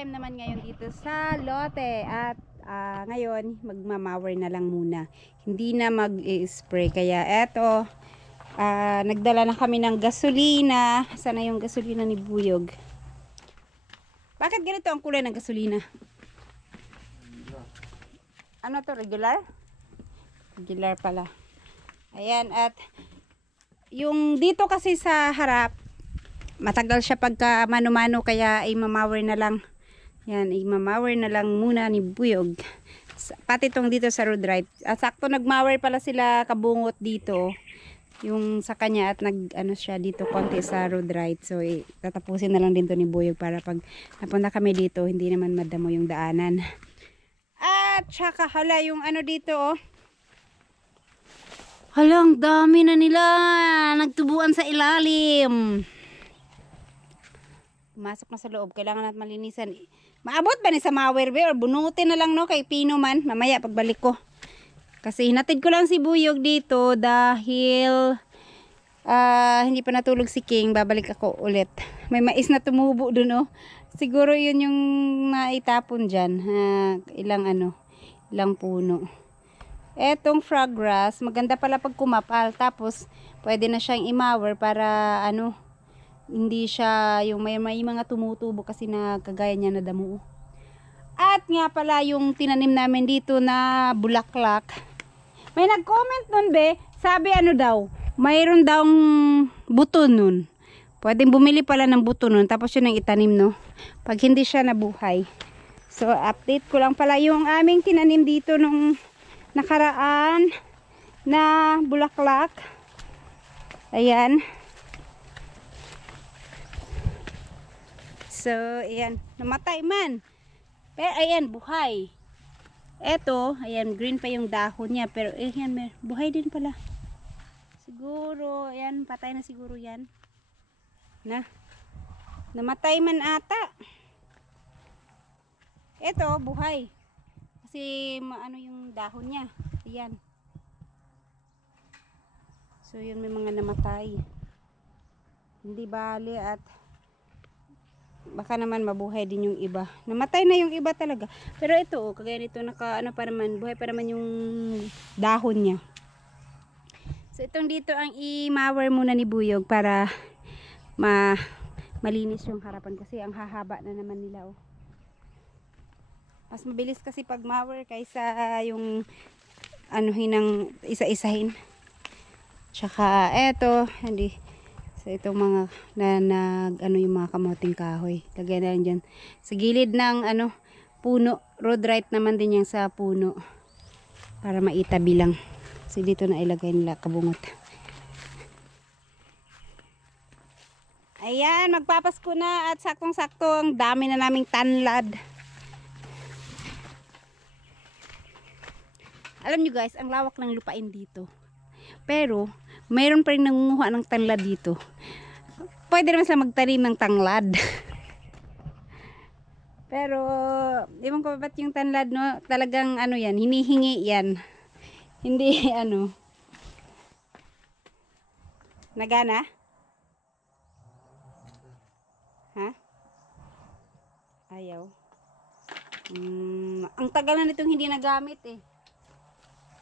time naman ngayon dito sa lote at ngayon magmamawer na lang muna. Hindi na mag-spray kaya eto nagdala na kami ng gasolina. Sana yung gasolina ni Buyog. Bakit ganito ang kulay ng gasolina? Ano to, regular? Regular pala. Ayan, at yung dito kasi sa harap matagal siya pagka mano-mano kaya ay mamawer na lang. Yan, i-mamower na lang muna ni Buyog. Pati tong dito sa road right. At sakto nagmower pala sila kabungot dito. Yung sa kanya at ano siya dito konti sa road right. So tatapusin na lang din to ni Buyog para pag napunta kami dito hindi naman madamo yung daanan. At saka hala yung ano dito oh. Halang dami na nila. Nagtubuan sa ilalim. Pumasok na sa loob. Kailangan natin malinisan. Maabot ba ni sa mower be or bunutin na lang no kay Pino man. Mamaya pagbalik ko. Kasi hinatid ko lang si Buyog dito dahil hindi pa natulog si King. Babalik ako ulit. May mais na tumubo dun oh. Siguro yun yung naitapon dyan. Ilang puno. Etong frog grass, maganda pala pag kumapal. Tapos, pwede na siyang i-mower para hindi siya yung may mga tumutubo kasi na kagaya niya na damo. At nga pala yung tinanim namin dito na bulaklak. May nag-comment nun be, sabi daw, mayroon daw buto nun. Pwedeng bumili pala ng buto nun, tapos yun ang itanim no. Pag hindi siya nabuhay. So, update ko lang pala yung aming tinanim dito nung nakaraan na bulaklak. Ayan. So, ayan. Namatay man. Pero, ayan, buhay. Eto, ayan, green pa yung dahon niya. Pero, ayan, buhay din pala. Siguro, ayan, patay na siguro yan. Namatay man ata. Eto, buhay. Kasi maano yung dahon niya. Ayan. So yun may mga namatay. Hindi bali at baka naman mabuhay din yung iba. Namatay na yung iba talaga. Pero ito oh, kagaya nito pa naman, buhay pa naman yung dahon niya. So itong dito ang i-mower muna ni Buyog para malinis yung harapan kasi ang hahaba na naman nila oh. Mas mabilis kasi pag mower kaysa yung hinang isa-isahin. Tsaka eto, hindi. So itong mga yung mga kamoting kahoy. Lagay na lang dyan. Sa gilid ng puno. Road right naman din yan sa puno. Para maitabi lang. So dito na ilagay nila kabungot. Ayan, magpapasko na at saktong-sakto ang dami na naming tanlad. Alam nyo guys, ang lawak ng lupain dito. Pero, mayroon pa rin nangunguha ng tanglad dito. Pwede naman sila magtanim ng tanglad. Pero, ewan ko ba't yung tanglad, no? Talagang yan, hinihingi yan. Hindi, Nagana? Ha? Ayaw. Ang tagal na nitong hindi nagamit eh.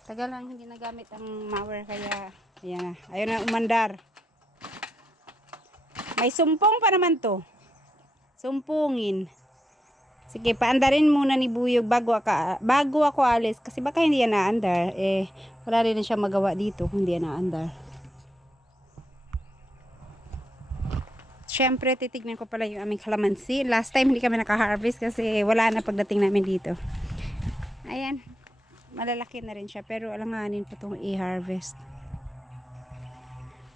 Tagal lang hindi nagamit ang mower kaya ayan na. Ayun na umandar. May sumpong pa naman to. Sumpungin. Sige, paandarin muna ni Buyog bago ako alis kasi baka hindi yan naandar. Wala rin siya magawa dito kung hindi yan naandar. Siyempre, titignan ko pala yung aming kalamansi. Last time hindi kami naka-harvest kasi wala na pagdating namin dito. Ayan. Malalaki na rin siya pero alanganin po itong i-harvest.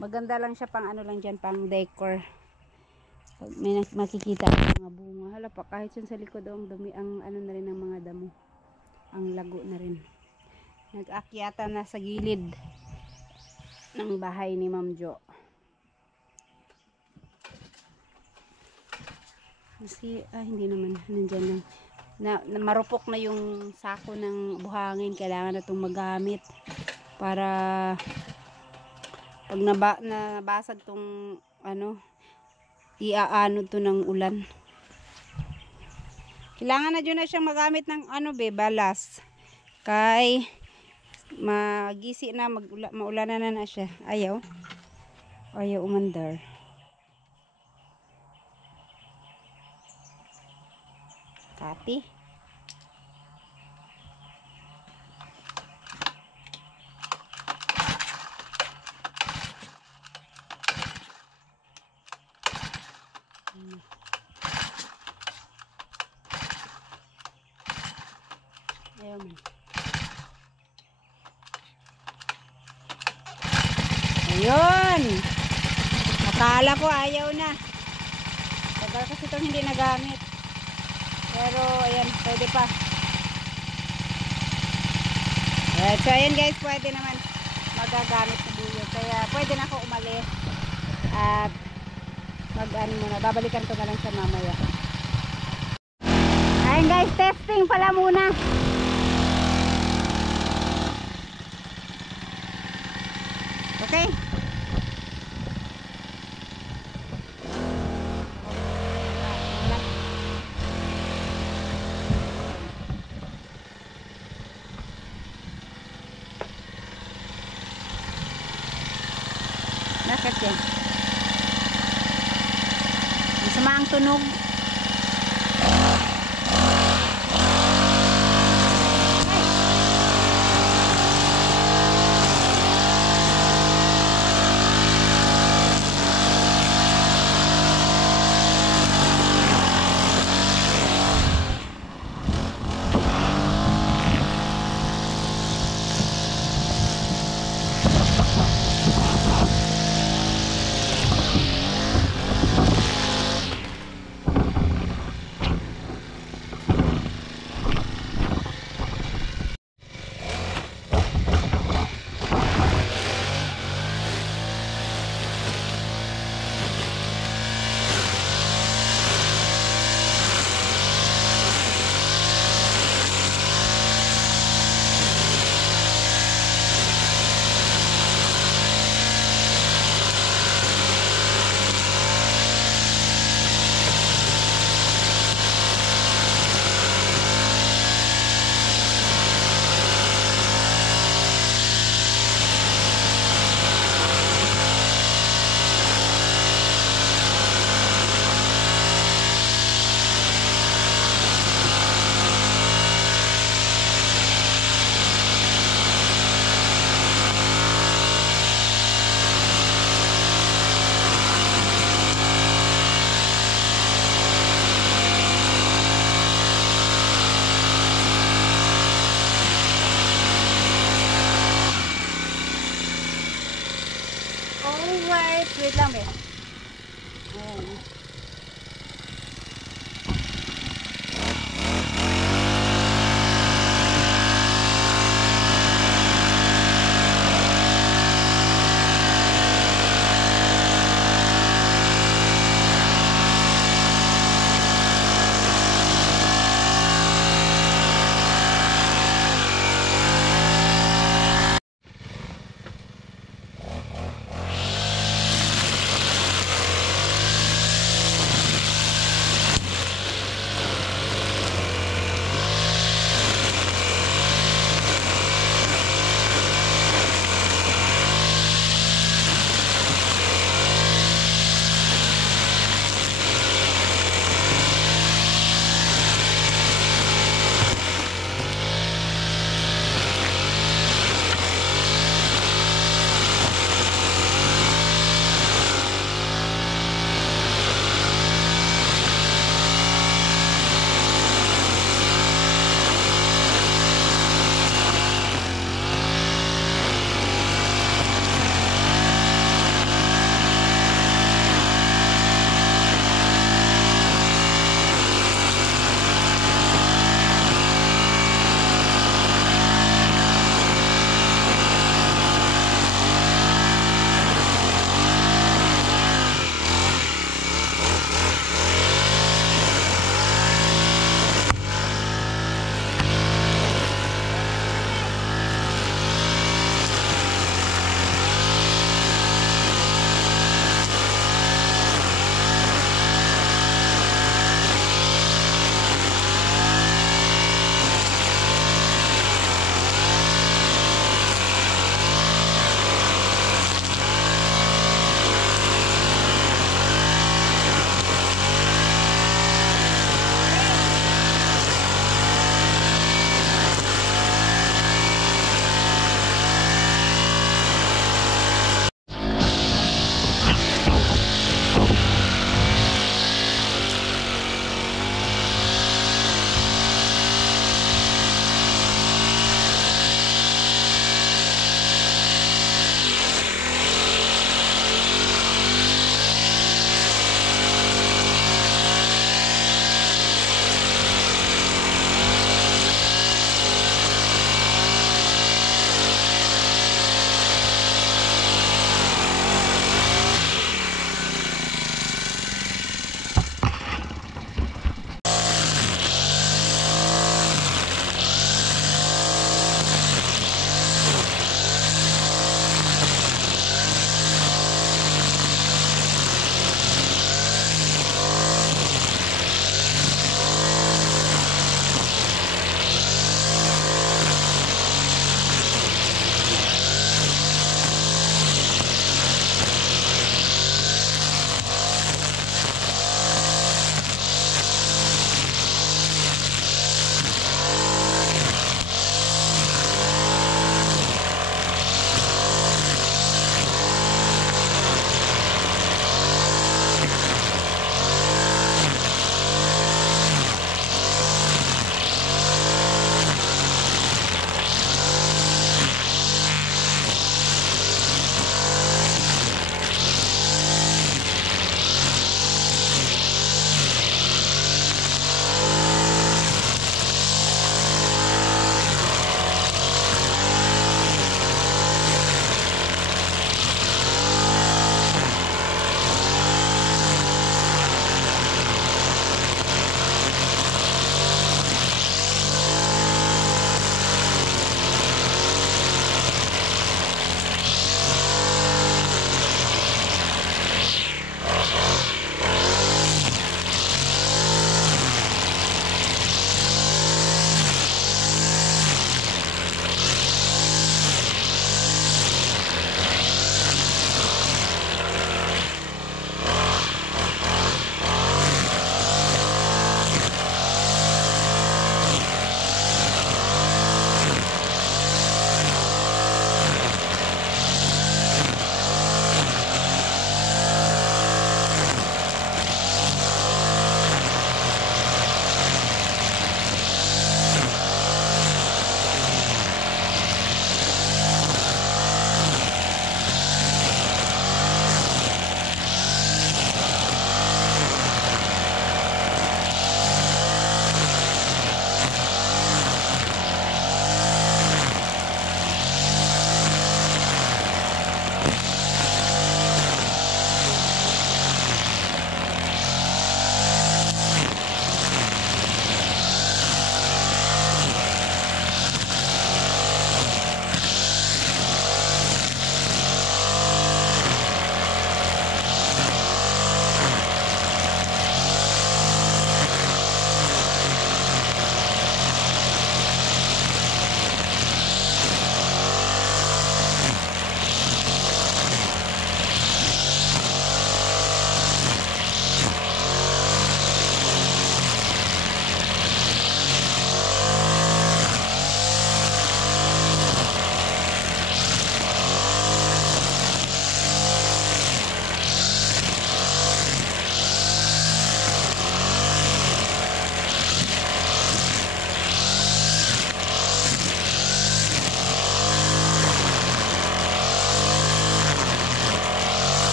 Maganda lang siya pang lang dyan, pang decor. Pag may makikita ang mga bunga. Hala pa kahit sa likod ang dumi ang na rin ng mga damo. Ang lago na rin. Nag-akyata na sa gilid ng bahay ni Ma'am Jo. Kasi hindi naman nandyan lang. Na marupok na yung sako ng buhangin, kailangan na itong magamit para pag nabasag tong iaano to ng ulan. Kailangan na dyan na siyang magamit ng ano be, balas. Kay magisi na, maulanan na siya. Ayaw. Ayaw umandar. Kati. Ayaw man. Ayun. Akala ko ayaw na. Tagal kasi itong hindi nagamit. Pero ayan, pwede pa. Alright, so ayan guys, pwede naman magagamit sa buyo. Kaya pwede na ako umalis. At mag-ano muna. Babalikan ko na lang siya mamaya. Ayan guys, testing pala muna. Okay. Bakit yan? Masama ang tunog. Alright, wait lang be. Ayan.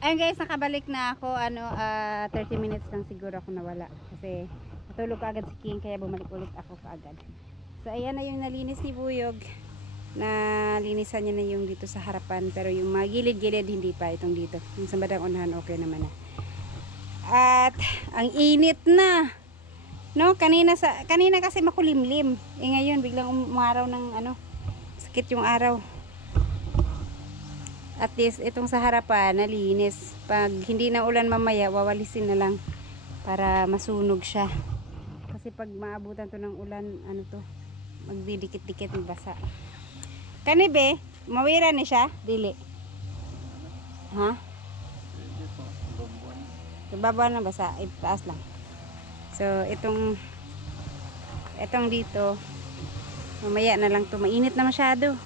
Ayun guys, nakabalik na ako. 30 minutes lang siguro ako nawala. Kasi natulog agad si King, kaya bumalik ulit ako kaagad. So ayan na yung nalinis ni Buyog. Nalinisan niya na yung dito sa harapan. Pero yung mga gilid-gilid hindi pa, itong dito. Yung sa bandang unahan okay naman na. At ang init na. No, kanina kasi makulimlim. Ngayon biglang umaraw ng sakit yung araw. At least itong sa harapan nalinis. Pag hindi na ulan mamaya, wawalisin na lang para masunog siya. Kasi pag maabutan to ng ulan, magdidikit-dikit ng basa. Kanibe, mawira ni siya? Dili. Ha? Ibabaw na basa, itaas lang. So, itong dito, mamaya na lang to. Mainit na masyado.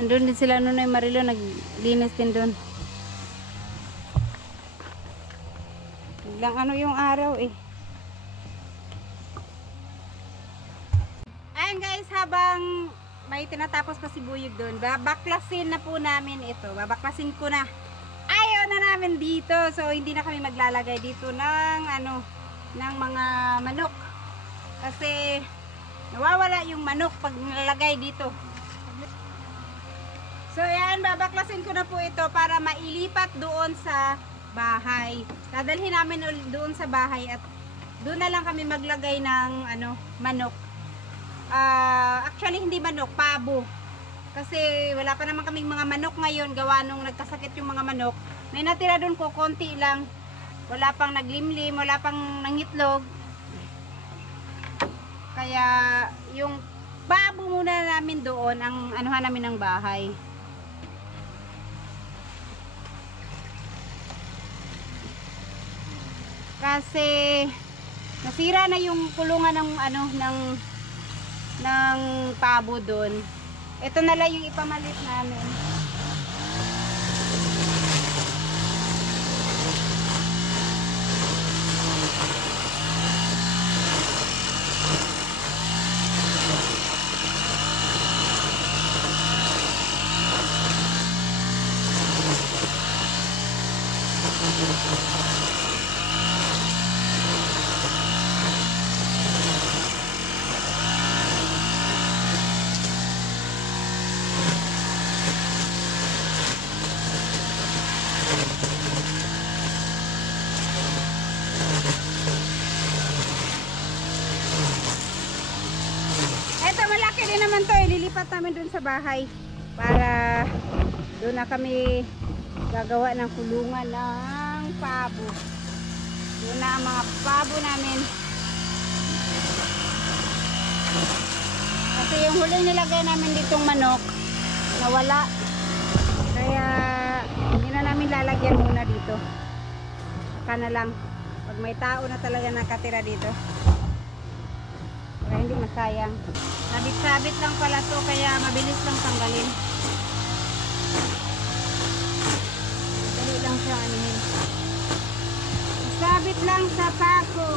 Andun din sila Nunoy Marilo, naglinis din dun. Biglang yung araw eh. Ayun guys, habang may tinatapos pa si Buyog dun, babaklasin na po namin ito. Babaklasin ko na. Ayaw na namin dito. So, hindi na kami maglalagay dito ng ng mga manok. Kasi, nawawala yung manok pag nilalagay dito. So yan, babaklasin ko na po ito para mailipat doon sa bahay. Dadalhin namin doon sa bahay at doon na lang kami maglagay ng manok. Actually hindi manok, pabo. Kasi wala pa naman kaming mga manok ngayon, gawa nung nagkasakit yung mga manok. May natira doon ko, konti lang. Wala pang naglimlim, wala pang nangitlog. Kaya yung pabo muna namin doon ang anuhan namin ng bahay. Kasi nasira na yung kulungan ng pabo doon. Ito na lang yung ipamalit namin. Din naman to, ililipat namin dun sa bahay para doon na kami gagawa ng kulungan ng pabo. Doon na ang mga pabo namin. Kasi yung huling nilagay namin ditong manok nawala, kaya hindi na namin lalagyan muna dito. Saka na lang pag may tao na talaga nakatira dito para hindi masayang. Sabit-sabit lang pala to, kaya mabilis lang tanggalin. Dali lang siya anuhin. Sabit lang sa pako.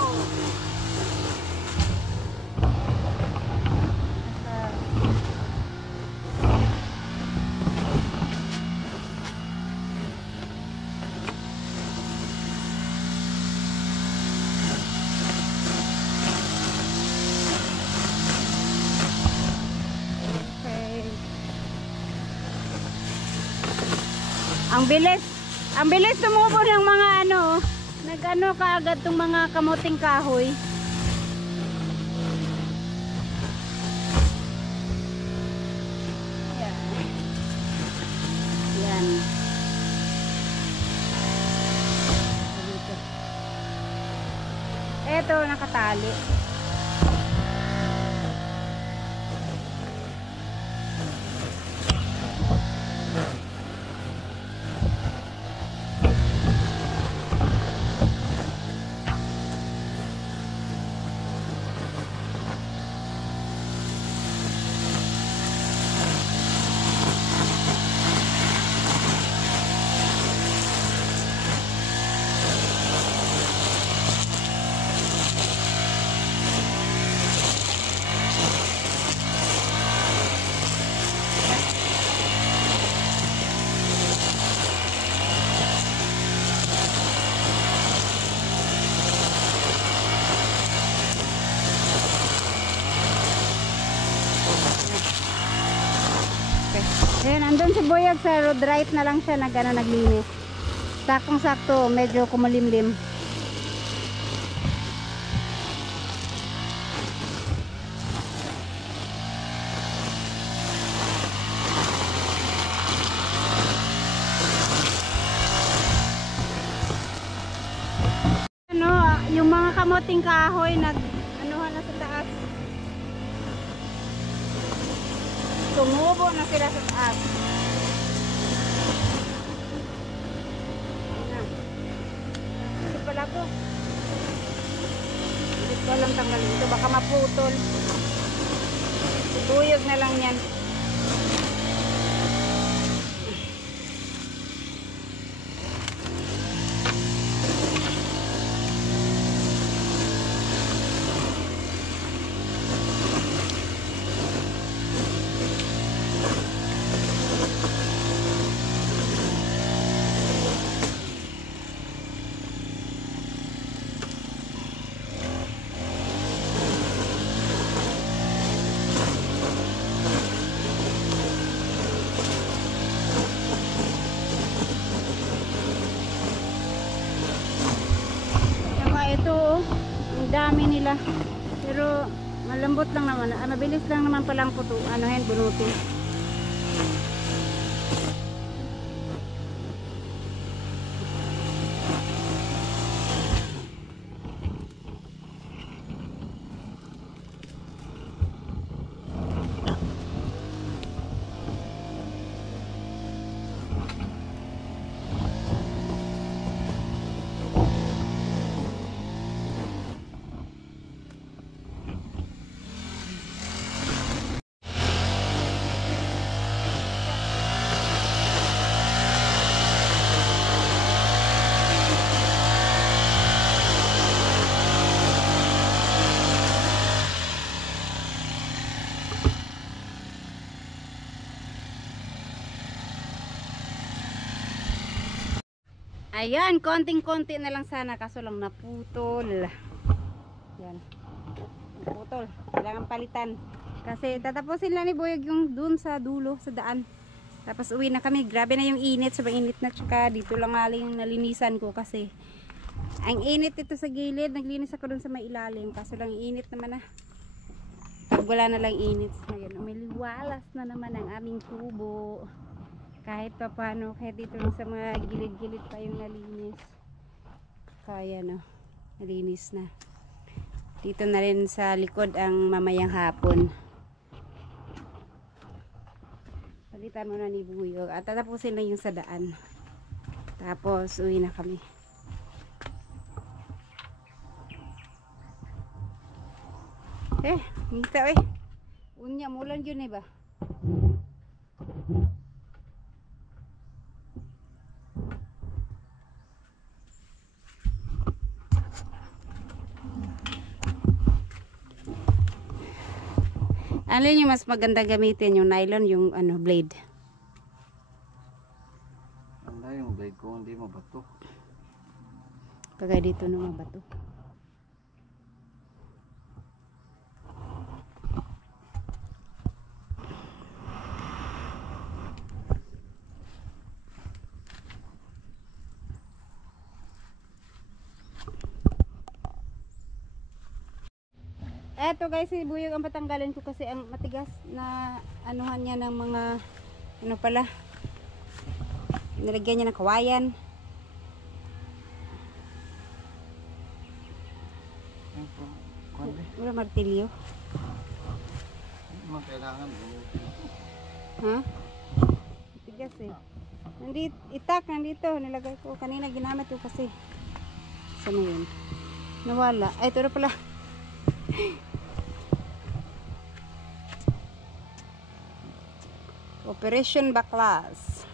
Ang bilis tumubo ng mga kaagad tong mga kamuting kahoy. Yan. Eto, nakatali. Buyag sa road right na lang siya naglinis. Sakong sakto, medyo kumulimlim. Yung mga kamoting kahoy anuhan na sa taas. Tumubo na sila sa taas. Hindi pala ko. Hindi ko alam tanggalin ito. Baka maputol. Buyog na lang yan. Dami nila, pero malambot lang naman, mabilis lang naman palang bunutin. Ayan, konting-konti na lang sana kaso lang naputol. Yan. Naputol. Kailangan palitan. Kasi tatapusin lang ni Buyog yung dun sa dulo, sa daan. Tapos uwi na kami. Grabe na yung init. Sobrang init na, tsaka dito lang aling nalinisan ko kasi ang init ito sa gilid. Naglinis ako dun sa may ilalim. Kaso lang init naman na. Pag wala na lang init. Ngayon, umiliwalas na naman ang aming tubo. Kahit pa paano, kahit dito lang sa mga gilid-gilid pa yung nalinis. Kaya no, nalinis na. Dito na rin sa likod ang mamayang hapon. Palitan mo na ni Buyog. At tatapusin lang yung sa daan. Tapos, uwi na kami. Ngita unya mulan yun ba? Alin yung mas maganda gamitin, yung nylon, yung blade? Yung blade ko hindi mabato. Kagaya dito no mabato. Eto guys, si Buyog ang patanggalin ko kasi ang matigas na anuhan niya ng mga nilagyan niya ng kawayan. Wala martilyo. Hindi kailangan bunutin. Ha? Matigas nandito nilagay ko kanina, ginamit ko kasi. Saan na yun? Nawala. Ay, ito na pala. Operation Baklas.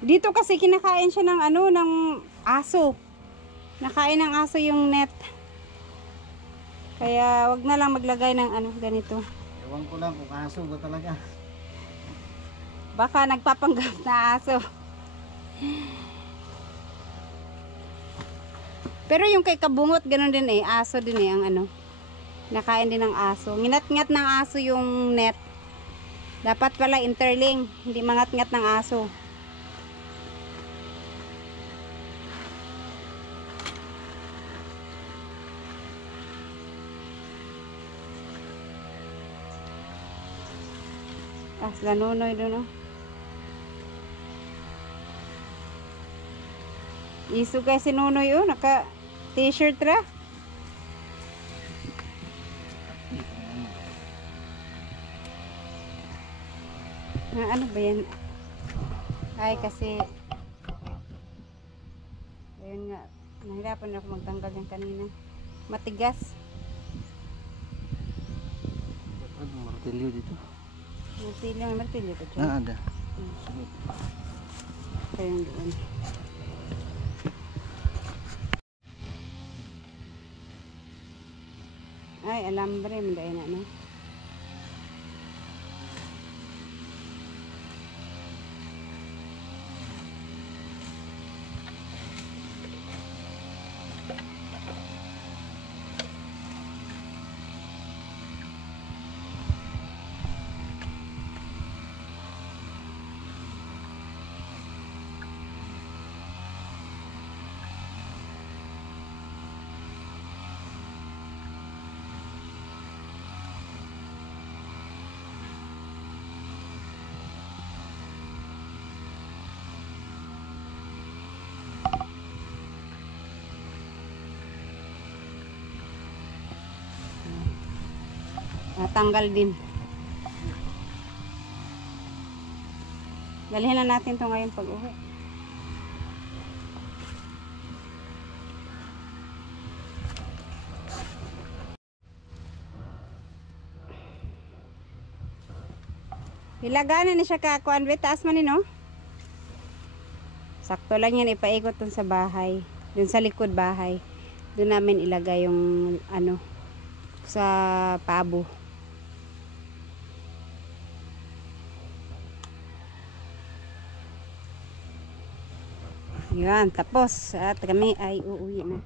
Dito kasi kinakain siya ng ng aso. Nakain ng aso yung net. Kaya wag na lang maglagay ng ganito. Ewan ko lang kung aso ba talaga. Baka nagpapanggap na aso. Pero yung kay kabungot, ganun din eh. Aso din eh, ang ano. Nakain din ng aso. Nginat-ngat ng aso yung net. Dapat pala interling. Hindi mangat-ngat ng aso. Ah, sila Nonoy doon, oh. Isu kay si Nonoy, oh. Naka t-shirt ra. Ah, ano ba yan? Ay, kasi ayun nga. Nahirapan ako magtanggal yan kanina. Matigas. Ano, martilyo dito? Martilyo ko dyan. Ah, ada. Ayun doon. Ay, alambre. Mandain na, no? Tanggal din. Dalhin na natin to ngayon pag uwi. Ilagana na siya kakuan. Taas man no? Sakto lang yan. Ipaikot dun sa bahay. Dun sa likod bahay. Dun namin ilagay yung ano sa pabo. Yan, tapos at kami ay uuwi na.